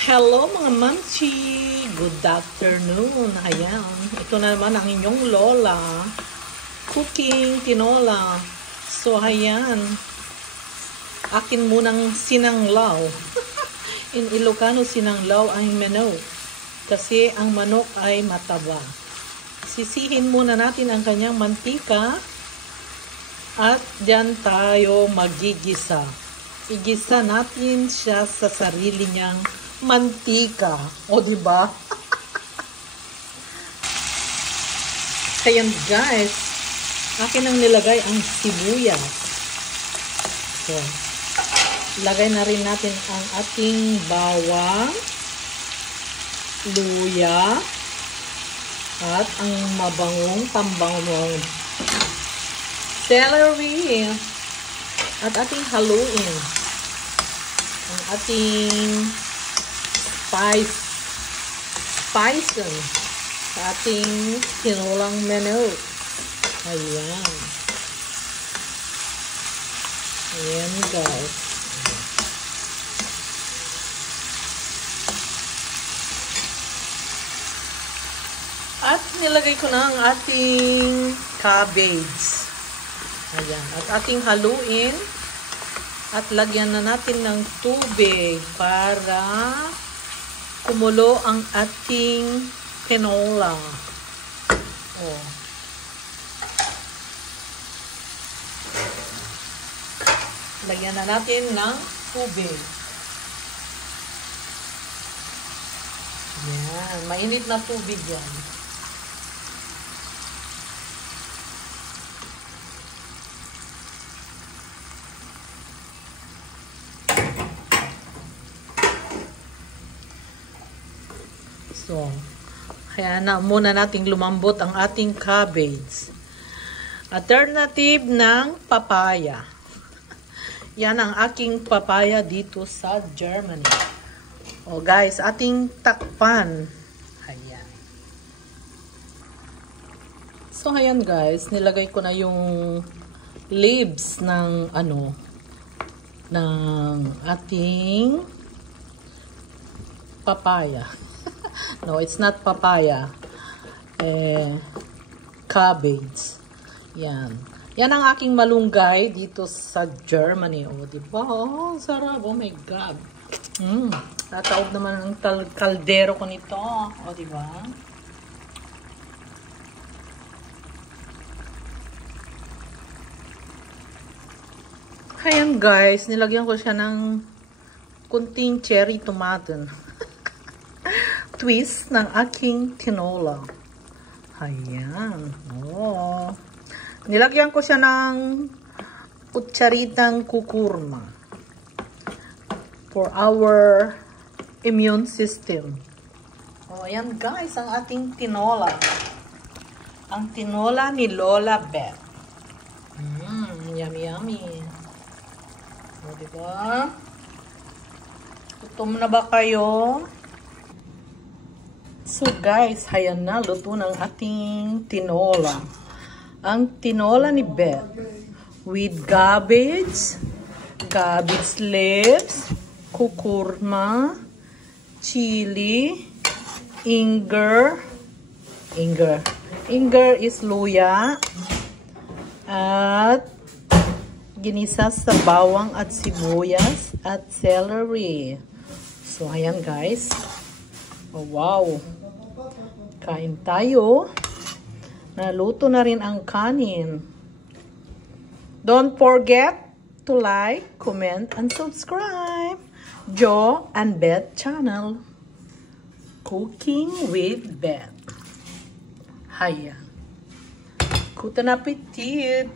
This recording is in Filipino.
Hello mga mamchi! Good afternoon! Ayan, ito na naman ang inyong lola. Cooking tinola. So ayan, akin munang sinanglaw. In Ilocano, sinanglaw ang menu. Kasi ang manok ay mataba. Sisihin muna natin ang kanyang mantika. At dyan tayo magigisa. Igisa natin siya sa sarili niyang mantika. O, diba? Kaya guys, akin ang nilagay ang sibuyas. So, lagay na rin natin ang ating bawang, luya, at ang mabangong pambangong celery. At ating haluin ang ating spices sa ating tinolang menu. Ayan. Ayan guys. At nilagay ko na ang ating cabbage. Ayan. At ating haluin. At lagyan na natin ng tubig para kumulo ang ating tinola. Oh. Lagyan na natin ng tubig. Yan. Mainit na tubig yan. So, kaya na muna nating lumambot ang ating cabbage. Alternative ng papaya. Yan ang aking papaya dito sa Germany. O guys, ating takpan. Ayan. So, ayan guys, nilagay ko na yung leaves ng ng ating papaya. No, it's not papaya. Cabbage. Yan. Yan ang aking malunggay dito sa Germany. O, diba? Oh, sarap. Oh my God. Tataob naman ang kaldero ko nito. O, diba? Ayan guys, nilagyan ko siya ng kunting cherry tomato. Twist ng aking tinola. Ayan. Oh. Nilagyan ko siya ng kutsaritang kukurma for our immune system. Oh, ayan guys, ang ating tinola. Ang tinola ni Lola Beth. Yummy, yummy. O, diba? Gutom na ba kayo? So guys, ayan na, luto ng ating tinola. Ang tinola ni Beth with cabbage leaves, kukurma, chili, Ingwer is luya, at ginisa sa bawang at sibuyas at celery. So ayan guys. Oh, wow. Kain tayo. Naluto na rin ang kanin. Don't forget to like, comment, and subscribe. Jo and Beth channel. Cooking with Beth. Haya. Guten Appetit.